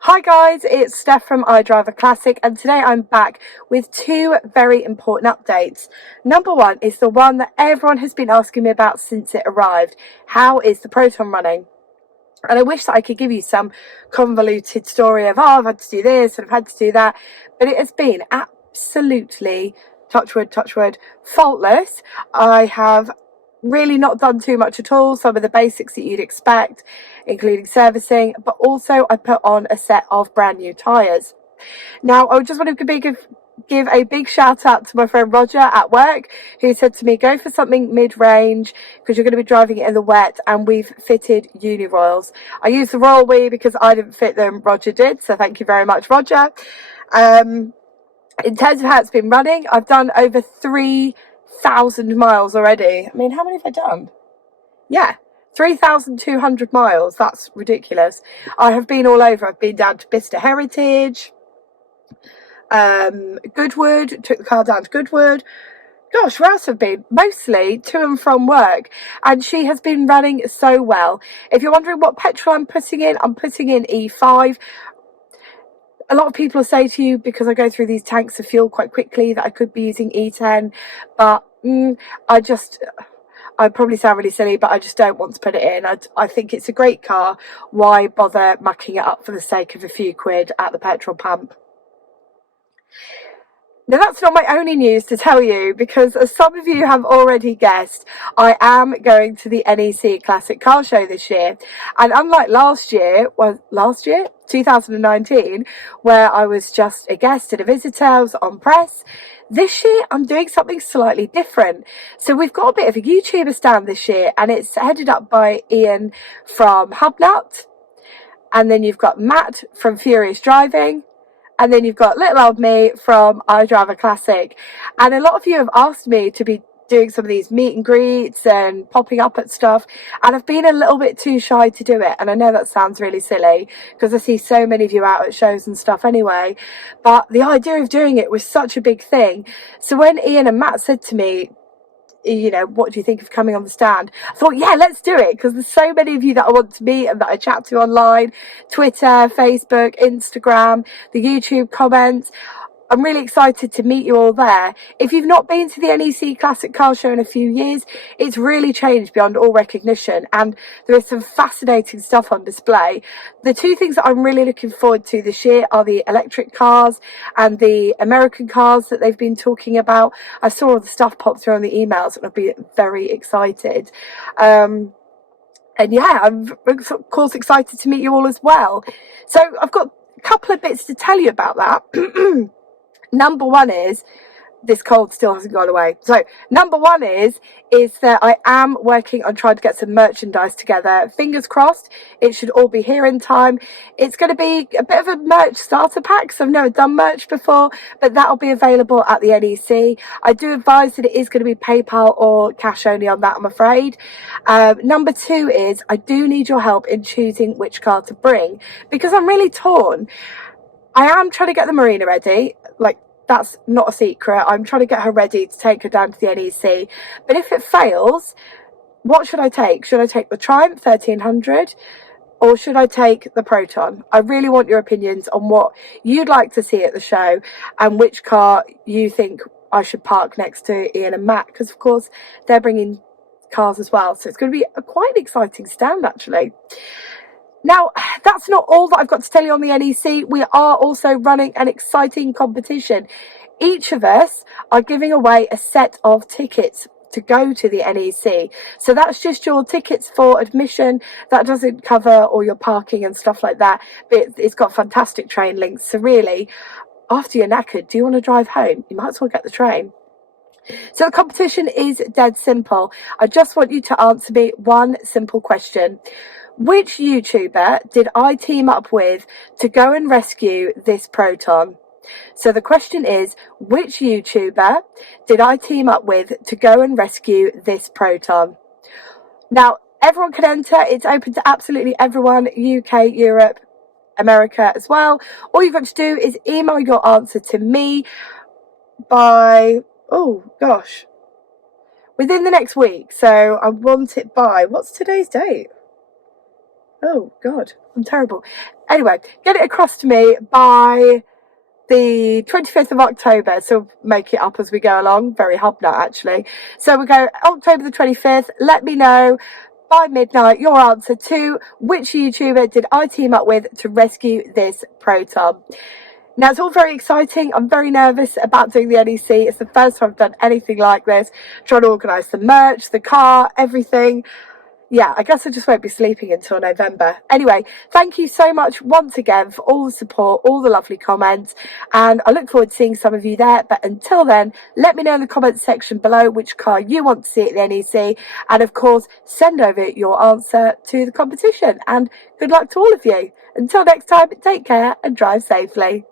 Hi guys, it's Steph from IDRIVEACLASSIC, and today I'm back with two very important updates. Number one is the one that everyone has been asking me about since it arrived. How is the Proton running? And I wish that I could give you some convoluted story of, I've had to do this and I've had to do that, but it has been absolutely, touch wood, faultless. I have really not done too much at all. Some of the basics that you'd expect, including servicing, but also I put on a set of brand new tyres. Now, I just want to give a big shout out to my friend Roger at work, who said to me, go for something mid-range because you're going to be driving it in the wet, and we've fitted uni royals. I used the royal we because I didn't fit them, Roger did, so thank you very much, Roger. In terms of how it's been running, I've done over 3,000 miles already. I mean, how many have I done? Yeah, 3,200 miles. That's ridiculous. I have been all over. I've been down to Bicester Heritage, Goodwood, took the car down to Goodwood. Gosh, where else have I been? Mostly to and from work, and she has been running so well. If you're wondering what petrol I'm putting in E5. A lot of people will say to you, because I go through these tanks of fuel quite quickly, that I could be using E10, but I probably sound really silly, but I just don't want to put it in. I think it's a great car. Why bother mucking it up for the sake of a few quid at the petrol pump? Now, that's not my only news to tell you, because as some of you have already guessed, I am going to the NEC Classic Car Show this year. And unlike last year, 2019, where I was just a guest and a visitor, I was on press, this year I'm doing something slightly different. So we've got a bit of a YouTuber stand this year, and it's headed up by Ian from Hubnut. And then you've got Matt from Furious Driving. And then you've got little old me from IDRIVEACLASSIC. And a lot of you have asked me to be doing some of these meet and greets and popping up at stuff. And I've been a little bit too shy to do it. And I know that sounds really silly because I see so many of you out at shows and stuff anyway. But the idea of doing it was such a big thing. So when Ian and Matt said to me, you know, what do you think of coming on the stand? I thought, yeah, let's do it, because there's so many of you that I want to meet and that I chat to online, Twitter, Facebook, Instagram, the YouTube comments. I'm really excited to meet you all there. If you've not been to the NEC Classic Car Show in a few years, it's really changed beyond all recognition, and there is some fascinating stuff on display. The two things that I'm really looking forward to this year are the electric cars and the American cars that they've been talking about. I saw all the stuff pop through on the emails, and I'll be very excited. And yeah, I'm of course excited to meet you all as well. So I've got a couple of bits to tell you about that. Number one is, this cold still hasn't gone away. So number one is that I am working on trying to get some merchandise together. Fingers crossed, it should all be here in time. It's going to be a bit of a merch starter pack, so I've never done merch before, but that'll be available at the NEC. I do advise that it is going to be PayPal or cash only on that, I'm afraid. Number two is, I do need your help in choosing which car to bring, because I'm really torn. I am trying to get the Marina ready, like, that's not a secret. I'm trying to get her ready to take her down to the NEC. But if it fails, what should I take? Should I take the Triumph 1300 or should I take the Proton? I really want your opinions on what you'd like to see at the show and which car you think I should park next to Ian and Matt, because of course they're bringing cars as well. So it's going to be a quite an exciting stand, actually. Now, that's not all that I've got to tell you on the NEC. We are also running an exciting competition. Each of us are giving away a set of tickets to go to the NEC. So that's just your tickets for admission. That doesn't cover all your parking and stuff like that. But it's got fantastic train links. So really, after you're knackered, do you want to drive home? You might as well get the train. So the competition is dead simple. I just want you to answer me one simple question. Which YouTuber did I team up with to go and rescue this Proton? So the question is, which YouTuber did I team up with to go and rescue this Proton? Now, everyone can enter. It's open to absolutely everyone, UK, Europe, America as well. All you've got to do is email your answer to me by, oh gosh, within the next week. So I want it by, what's today's date? Oh, God, I'm terrible. Anyway, get it across to me by the 25th of October, so make it up as we go along. Very hobnut, actually. So we go October the 25th. Let me know by midnight your answer to which YouTuber did I team up with to rescue this Proton. Now, it's all very exciting. I'm very nervous about doing the NEC. It's the first time I've done anything like this. Trying to organise the merch, the car, everything. Yeah, I guess I just won't be sleeping until November. Anyway, thank you so much once again for all the support, all the lovely comments, and I look forward to seeing some of you there. But until then, let me know in the comments section below which car you want to see at the NEC, and of course, send over your answer to the competition. And good luck to all of you. Until next time, take care and drive safely.